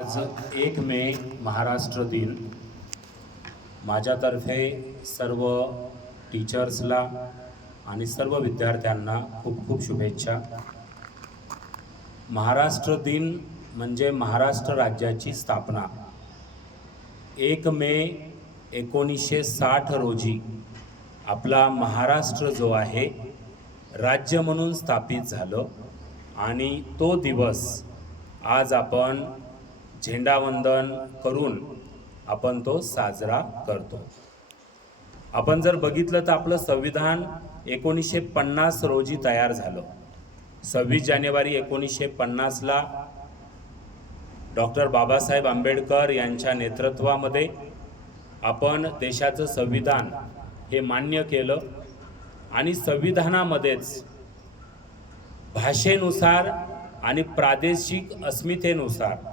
आज 1 मे महाराष्ट्र दिन. माझ्यातर्फे सर्व टीचर्सला आणि सर्व विद्यार्थ्यांना खूप खूप शुभेच्छा. महाराष्ट्र दिन म्हणजे महाराष्ट्र राज्याची स्थापना 1 मे 1960 रोजी आपला महाराष्ट्र जो आहे राज्य म्हणून स्थापित झालं आणि तो दिवस आज आपण झेंडावंदन करून आपण तो साजरा करतो. आपण जर बघितलं तर आपलं संविधान 1950 रोजी तयार झालं. 26 जानेवारी 1950ला डॉक्टर बाबासाहेब आंबेडकर यांच्या नेतृत्वामध्ये आपण देशाचं संविधान हे मान्य केलं आणि संविधानामध्येच भाषेनुसार आणि प्रादेशिक अस्मितेनुसार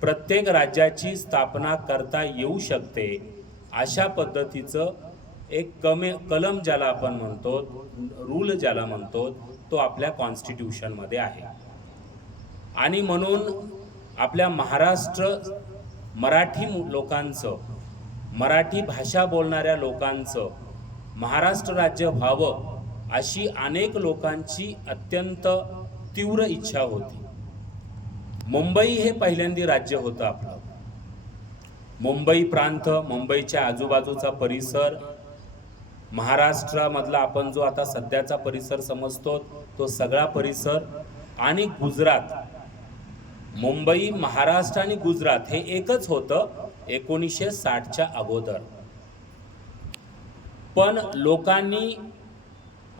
प्रत्येक राज्याची स्थापना करता येऊ शकते अशा पद्धतीचं एक कलम ज्याला आपण म्हणतो, रूल ज्याला म्हणतो, तो आपल्या कॉन्स्टिट्यूशनमध्ये आहे. आणि म्हणून आपल्या महाराष्ट्र मराठी लोकांचं, मराठी भाषा बोलणाऱ्या लोकांचं महाराष्ट्र राज्य व्हावं अशी अनेक लोकांची अत्यंत तीव्र इच्छा होती. मुंबई हे पहिल्यांदा राज्य होतं आपलं. मुंबई प्रांत, मुंबईच्या आजूबाजूचा परिसर, महाराष्ट्रामधला आपण जो आता सध्याचा परिसर समजतो तो सगळा परिसर आणि गुजरात. मुंबई, महाराष्ट्र आणि गुजरात हे एकच होतं 1960च्या अगोदर. पण लोकांनी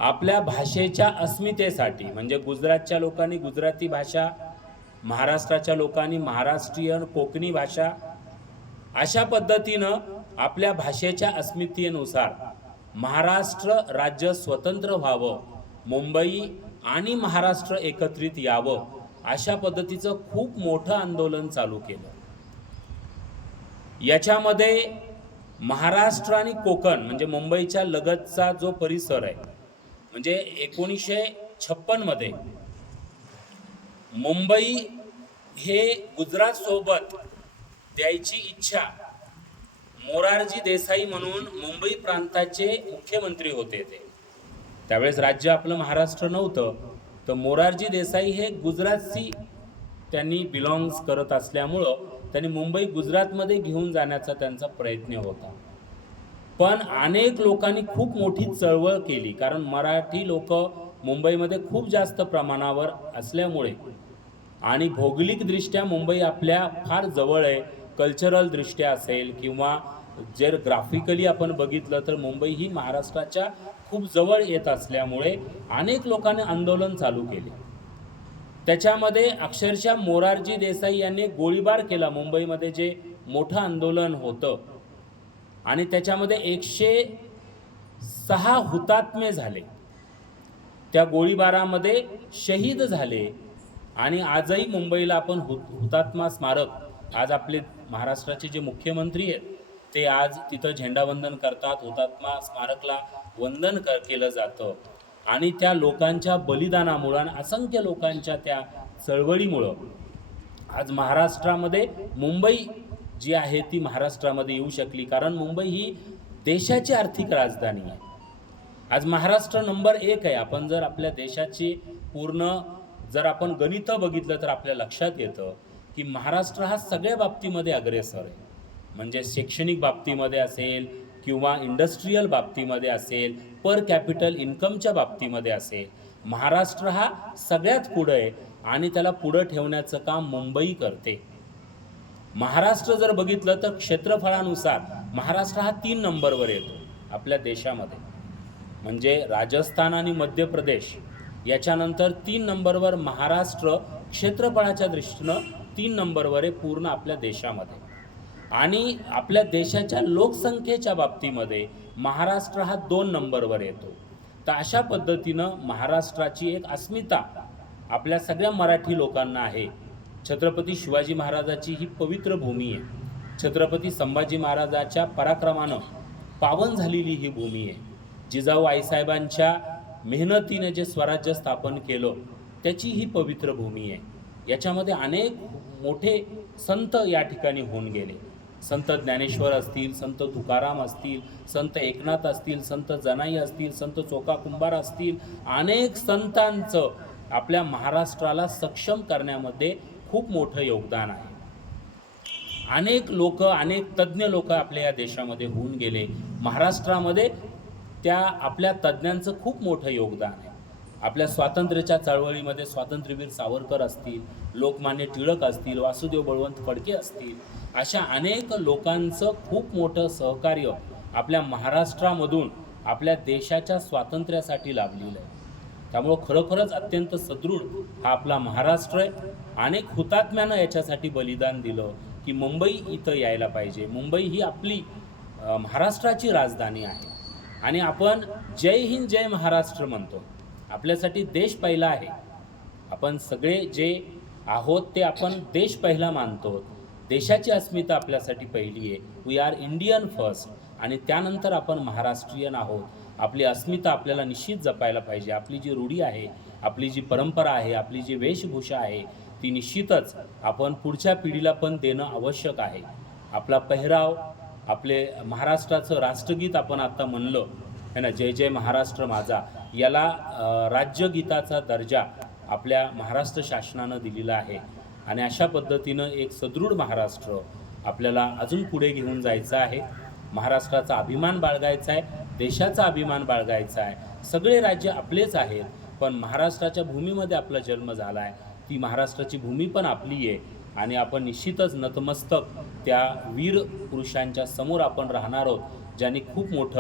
आपल्या भाषेच्या अस्मितेसाठी, म्हणजे गुजरातच्या लोकांनी गुजराती भाषा, महाराष्ट्राच्या लोकांनी महाराष्ट्रीयन कोकणी भाषा, अशा पद्धतीनं आपल्या भाषेच्या अस्मितेनुसार महाराष्ट्र राज्य स्वतंत्र व्हावं, मुंबई आणि महाराष्ट्र एकत्रित यावं, अशा पद्धतीचं खूप मोठं आंदोलन चालू केलं. याच्यामध्ये महाराष्ट्र आणि कोकण म्हणजे मुंबईच्या लगतचा जो परिसर आहे, म्हणजे 1956 मध्ये मुंबई हे गुजरात सोबत द्यायची इच्छा मोरारजी देसाई म्हणून मुंबई प्रांताचे मुख्यमंत्री होते. त्यावेळेस राज्य आपलं महाराष्ट्र नव्हतं, तर मोरारजी देसाई हे गुजरातशी त्यांनी बिलॉंग्स करत असल्यामुळं त्यांनी मुंबई गुजरातमध्ये घेऊन जाण्याचा त्यांचा प्रयत्न होता. पण अनेक लोकांनी खूप मोठी चळवळ केली, कारण मराठी लोक मुंबईमध्ये खूप जास्त प्रमाणावर असल्यामुळे आणि भौगोलिकदृष्ट्या मुंबई आपल्या फार जवळ आहे. कल्चरल दृष्ट्या असेल किंवा जर ग्राफिकली आपण बघितलं तर मुंबई ही महाराष्ट्राच्या खूप जवळ येत असल्यामुळे अनेक लोकांनी आंदोलन चालू केले. त्याच्यामध्ये अक्षरशः मोरारजी देसाई यांनी गोळीबार केला मुंबईमध्ये, जे मोठं आंदोलन होतं, आणि त्याच्यामध्ये 106 हुतात्मे झाले. त्या गोळीबारामध्ये शहीद झाले. आणि आजही मुंबईला आपण हुतात्मा स्मारक, आज आपले महाराष्ट्राचे जे मुख्यमंत्री आहेत ते आज तिथं झेंडावंदन करतात. हुतात्मा स्मारकला वंदन केलं जातं. आणि त्या लोकांच्या बलिदानामुळं आणि असंख्य लोकांच्या त्या चळवळीमुळं आज महाराष्ट्रामध्ये मुंबई जी आहे ती महाराष्ट्रामध्ये येऊ शकली, कारण मुंबई ही देशाची आर्थिक राजधानी आहे. आज महाराष्ट्र नंबर 1 आहे. आपण जर आपल्या देशाची पूर्ण जर आपण गणित बघितलं तर आपल्या लक्षात येतं की महाराष्ट्र हा सगळ्या बाबतीमध्ये अग्रेसर आहे. म्हणजे शैक्षणिक बाबतीमध्ये असेल किंवा इंडस्ट्रीयल बाबतीमध्ये असेल, पर कॅपिटल इन्कमच्या बाबतीमध्ये असेल, महाराष्ट्र हा सगळ्यात पुढं आहे आणि त्याला पुढं ठेवण्याचं काम मुंबई करते. महाराष्ट्र जर बघितलं तर क्षेत्रफळानुसार महाराष्ट्र हा 3 नंबरवर येतो आपल्या देशामध्ये. म्हणजे राजस्थान आणि मध्य प्रदेश याच्यानंतर 3 नंबरवर महाराष्ट्र क्षेत्रफळाच्या दृष्टीनं 3 नंबरवर आहे पूर्ण आपल्या देशामध्ये. आणि आपल्या देशाच्या लोकसंख्येच्या बाबतीमध्ये महाराष्ट्र हा 2 नंबरवर येतो. तर अशा पद्धतीनं महाराष्ट्राची एक अस्मिता आपल्या सगळ्या मराठी लोकांना आहे. छत्रपती शिवाजी महाराजाची ही पवित्र भूमी आहे. छत्रपती संभाजी महाराजाच्या पराक्रमानं पावन झालेली ही भूमी आहे. जिजाऊ आईसाहेबांच्या मेहनतीने जे स्वराज्य स्थापन केलं त्याची ही पवित्र भूमी आहे. याच्यामध्ये अनेक मोठे संत या ठिकाणी होऊन गेले. संत ज्ञानेश्वर असतील, संत तुकाराम असतील, संत एकनाथ असतील, संत जनाई असतील, संत चोका कुंभार असतील, अनेक संतांचं आपल्या महाराष्ट्राला सक्षम करण्यामध्ये खूप मोठं योगदान आहे. अनेक लोक, अनेक तज्ज्ञ लोक आपल्या या देशामध्ये होऊन गेले. महाराष्ट्रामध्ये त्या आपल्या तज्ज्ञांचं खूप मोठं योगदान आहे. आपल्या स्वातंत्र्याच्या चळवळीमध्ये स्वातंत्र्यवीर सावरकर असतील, लोकमान्य टिळक असतील, वासुदेव बळवंत फडके असतील, अशा अनेक लोकांचं खूप मोठं सहकार्य आपल्या महाराष्ट्रामधून आपल्या देशाच्या स्वातंत्र्यासाठी लाभलेलं आहे. त्यामुळं खरोखरच अत्यंत सदृढ हा आपला महाराष्ट्र आहे. अनेक हुतात्म्यानं याच्यासाठी बलिदान दिलं की मुंबई इथं यायला पाहिजे. मुंबई ही आपली महाराष्ट्राची राजधानी आहे आणि आपण जय हिंद जय महाराष्ट्र म्हणतो. आपल्यासाठी देश पहिला आहे. आपण सगळे जे आहोत ते आपण देश पहिला मानतो. देशाची अस्मिता आपल्यासाठी पहिली आहे. We are Indian first. आणि त्यानंतर आपण महाराष्ट्रीयन आहोत. आपली अस्मिता आपल्याला निश्चित जपायला पाहिजे. आपली जी रूढी आहे, आपली जी परंपरा आहे, आपली जी वेशभूषा आहे, ती निश्चितच आपण पुढच्या पिढीला पण देणं आवश्यक आहे. आपला पेहराव, आपले महाराष्ट्राचं राष्ट्रगीत आपण आता म्हणलं है ना, जय जय महाराष्ट्र माझा, याला राज्यगीताचा दर्जा आपल्या महाराष्ट्र शासनानं दिलेला आहे. आणि अशा पद्धतीनं एक सदृढ महाराष्ट्र आपल्याला अजून पुढे घेऊन जायचं आहे. महाराष्ट्राचा अभिमान बाळगायचा आहे, देशाचा अभिमान बाळगायचा आहे. सगळे राज्य आपलेच आहेत, पण महाराष्ट्राच्या भूमीमध्ये आपला जन्म झाला आहे. ती महाराष्ट्राची भूमी पण आपली आहे आणि आपण निश्चितच नतमस्तक त्या वीर पुरुषांच्या समोर आपण राहणार आहोत, ज्यांनी खूप मोठं